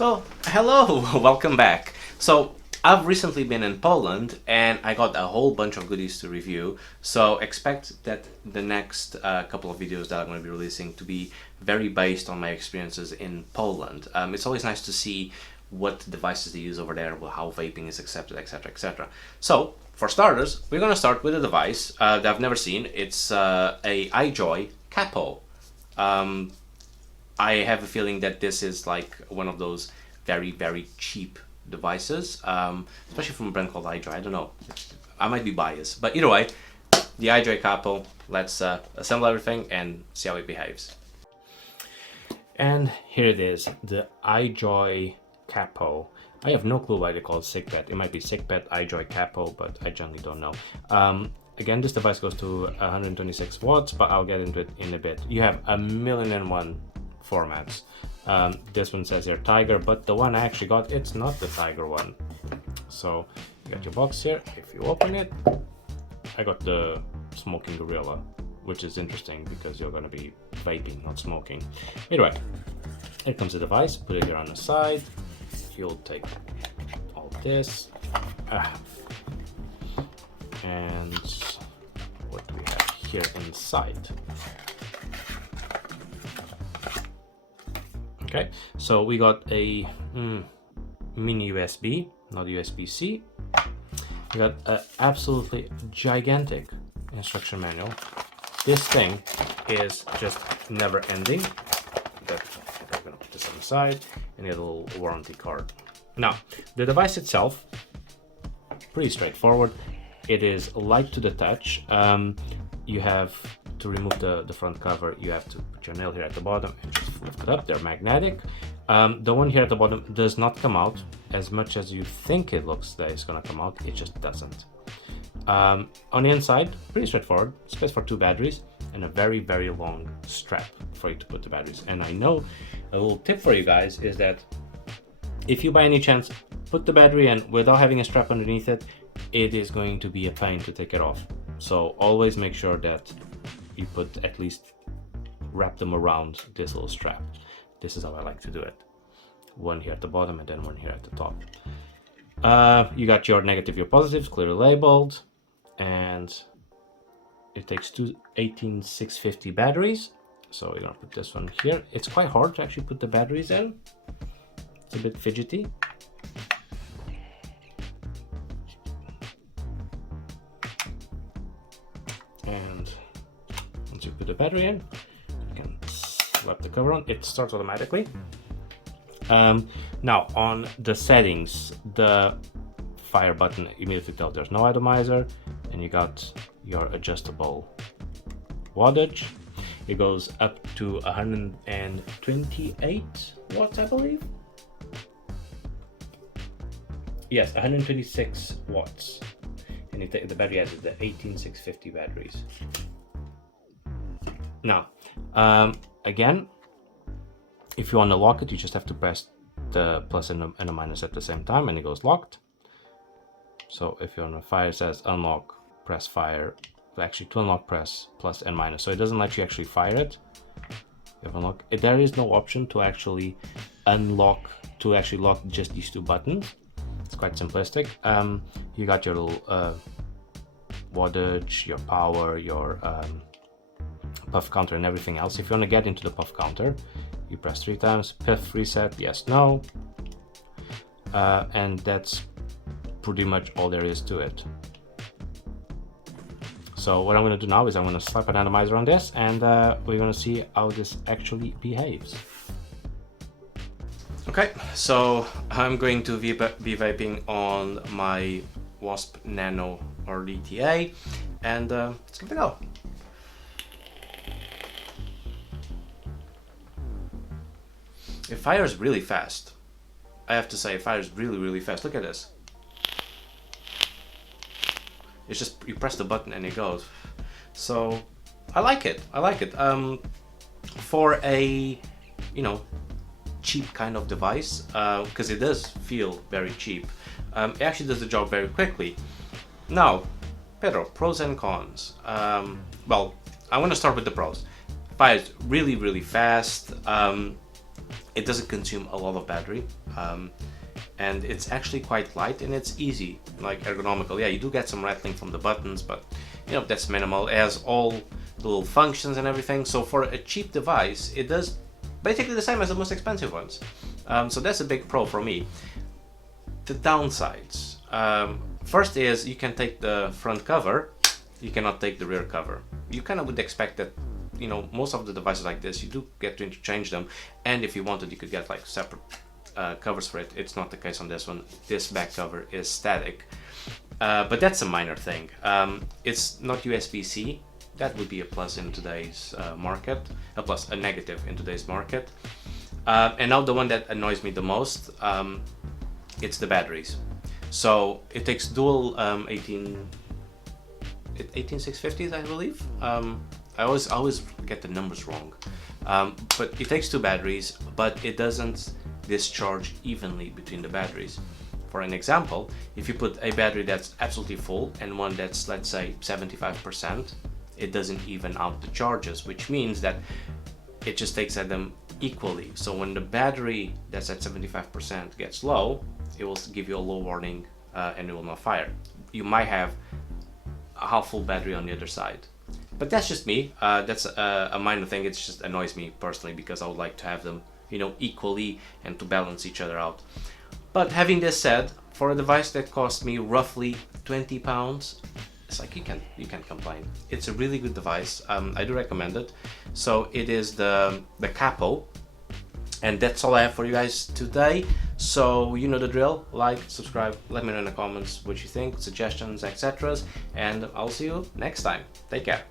So, hello, welcome back. So, I've recently been in Poland and I got a whole bunch of goodies to review. So, expect that the next couple of videos that I'm going to be releasing to be very based on my experiences in Poland. It's always nice to see what devices they use over there, how vaping is accepted, etc, etc. So, for starters, we're going to start with a device that I've never seen. It's a iJoy Capo. I have a feeling that this is like one of those very, very cheap devices, especially from a brand called iJoy. I don't know. I might be biased. But either way, the iJoy Capo, let's assemble everything and see how it behaves. And here it is, the iJoy Capo. I have no clue why they call it CIGPET. It might be CIGPET iJoy Capo, but I generally don't know. Again, this device goes to 126 watts, but I'll get into it in a bit. You have 1,000,001 formats. This one says here Tiger, but the one I actually got, it's not the Tiger one. So you got your box here. If you open it, I got the Smoking Gorilla, which is interesting because you're going to be vaping, not smoking. Either way, here comes the device. Put it here on the side. You'll take all this. And what do we have here inside? Okay, so we got a mini USB, not USB-C. We got an absolutely gigantic instruction manual. This thing is just never ending. I'm gonna put this on the side and get a little warranty card. Now, the device itself, pretty straightforward. It is light to the touch. You have to remove the front cover. You have to put your nail here at the bottom and just lift it up. They're magnetic. The one here at the bottom does not come out as much as you think it looks that it's gonna come out. It just doesn't. On the inside, pretty straightforward. Space for 2 batteries and a very, very long strap for you to put the batteries. And I know a little tip for you guys is that if you by any chance put the battery in without having a strap underneath it, it is going to be a pain to take it off. So always make sure that you put at least wrap them around this little strap. This is how I like to do it. One here at the bottom and then one here at the top. You got your negative, your positives clearly labeled, and it takes two 18650 batteries. So we're gonna put this one here. It's quite hard to actually put the batteries in. It's a bit fidgety. And once you put the battery in, you can slap the cover on. It starts automatically. Now on the settings, the fire button immediately tells there's no atomizer, and you got your adjustable wattage. It goes up to 128 watts, I believe. Yes, 126 watts. And the battery has the 18650 batteries. Now, again, if you want to lock it, you just have to press the plus and the minus at the same time, and it goes locked. So if you're on a fire, it says unlock, press fire. Actually, to unlock, press plus and minus. So it doesn't let you actually fire it. You have unlock. There is no option to actually unlock, to actually lock just these 2 buttons. It's quite simplistic. You got your little wattage, your power, your puff counter and everything else. If you want to get into the puff counter, you press 3 times, puff reset, yes, no. And that's pretty much all there is to it. So what I'm going to do now is I'm going to slap an atomizer on this, and we're going to see how this actually behaves. Okay, so I'm going to be vaping on my Wasp Nano or DTA, and let's give it a go. It fires really fast. I have to say, it fires really, really fast. Look at this. It's just, you press the button and it goes. So, I like it. I like it. For a, cheap kind of device, because it does feel very cheap, it actually does the job very quickly. Now, Pedro, pros and cons. Well, I want to start with the pros. Fires really, really fast. It doesn't consume a lot of battery. and it's actually quite light and it's easy, like ergonomical. Yeah, you do get some rattling from the buttons, but you know, that's minimal. It has all the little functions and everything, so for a cheap device it does basically the same as the most expensive ones. So that's a big pro for me. The downsides, first is you can take the front cover, you cannot take the rear cover. You kind of would expect that, you know, most of the devices like this, you do get to interchange them, and if you wanted, you could get like separate covers for it. It's not the case on this one. This back cover is static, but that's a minor thing. It's not USB-C. That would be a plus in today's market, a negative in today's market. And now the one that annoys me the most, it's the batteries. So it takes dual 18650s, I believe. I always get the numbers wrong, but it takes 2 batteries, but it doesn't discharge evenly between the batteries. For an example, if you put a battery that's absolutely full and one that's, let's say, 75%, it doesn't even out the charges, which means that it just takes at them equally. So when the battery that's at 75% gets low, it will give you a low warning and it will not fire. You might have a half full battery on the other side. But that's just me. That's a minor thing. It just annoys me personally because I would like to have them, you know, equally and to balance each other out. But having this said, for a device that cost me roughly £20, it's like you can't complain. It's a really good device. I do recommend it. So it is the Capo, and that's all I have for you guys today. So you know the drill. Like, subscribe, let me know in the comments what you think, suggestions, etc. And I'll see you next time. Take care.